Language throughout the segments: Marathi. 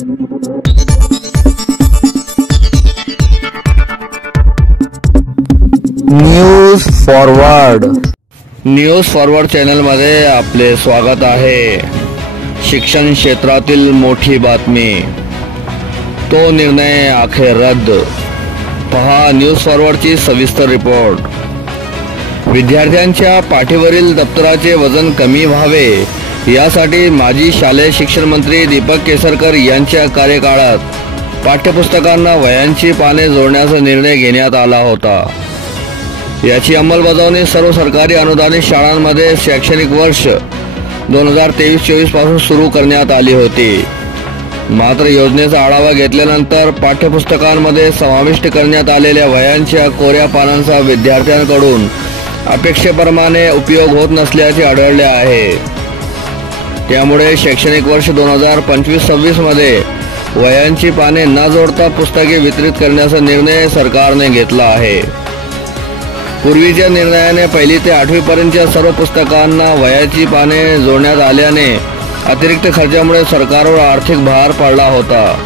न्यूज फॉरवर्ड चॅनलमध्ये आपले स्वागत आहे। शिक्षण क्षेत्रातील मोठी बातमी, तो निर्णय अखेर रद्द। पहा न्यूज फॉरवर्डची सविस्तर रिपोर्ट। विद्यार्थ्यांच्या पाठीवरील दप्तराचे वजन कमी व्हावे यासाठी माजी शालेय शिक्षण मंत्री दीपक केसरकर यांच्या कार्यकाळात पाठ्यपुस्तकांना वह्यांची पाने जोडण्याचा निर्णय घेण्यात आला होता। याची अंमलबजावणी सर्व सरकारी अनुदानित शाळांमध्ये शैक्षणिक वर्ष 2023-24 पासून सुरू करण्यात आली होती। मात्र योजनेचा आढावा घेतल्यानंतर पाठ्यपुस्तकांमध्ये समाविष्ट करण्यात आलेल्या वह्यांच्या कोऱ्या पानांचा विद्यार्थ्यांकडून अपेक्षेप्रमाणे उपयोग होत नसल्याचे आढळले आहे। त्यामुळे शैक्षणिक वर्ष 2025-26 मध्ये वह्यांची पाने न जोडता पुस्तके वितरित करण्याचा निर्णय सरकारने घेतला आहे। पूर्वीच्या निर्णयाने 1ली ते 8वी पर्यंतच्या सर्व पुस्तकांना वह्यांची पाने जोडण्यात आल्याने अतिरिक्त खर्चामुळे सरकारवर आर्थिक भार पडला होता।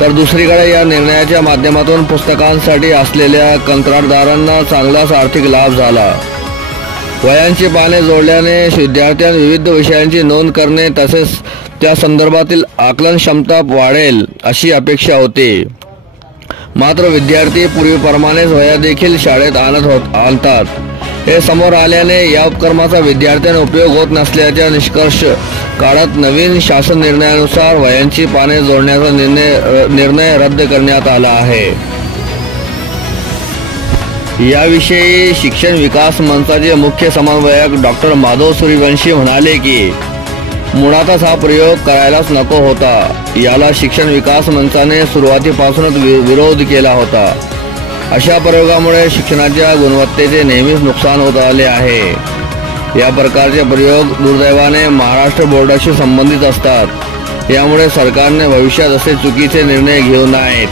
तर दुसरीकडे या निर्णयाच्या माध्यमातून पुस्तकांसाठी असलेल्या कंत्राटदारांना चांगलाच आर्थिक लाभ झाला। वह्यांची पाने जोडल्याने विद्यार्थ्यांना विविध विषयांची नोंद करणे तसेच त्या संदर्भातील आकलन क्षमता वाढेल अशी अपेक्षा होती। मात्र विद्यार्थी पूर्वीप्रमाणेच वह्या देखील शाळेत आणतात। हे समोर आल्याने या उपक्रमाचा विद्यार्थ्यांना उपयोग होत नसल्याचा निष्कर्ष काढत नवीन शासन निर्णयानुसार वह्यांची पाने जोडण्याचा निर्णय रद्द करण्यात आला आहे। याविषयी शिक्षण विकास मंचाचे मुख्य समन्वयक डॉक्टर माधव सूर्यवंशी म्हणाले की मुळातच हा प्रयोग करायलाच नको होता। याला शिक्षण विकास मंचाने सुरुवातीपासूनच विरोध केला होता। अशा प्रयोगामुळे शिक्षणाच्या गुणवत्तेचे नेहमीच नुकसान होत आले आहे। या प्रकारचे प्रयोग दुर्दैवाने महाराष्ट्र बोर्डाशी संबंधित असतात। यामुळे सरकारने भविष्यात असे चुकीचे निर्णय घेऊ नयेत।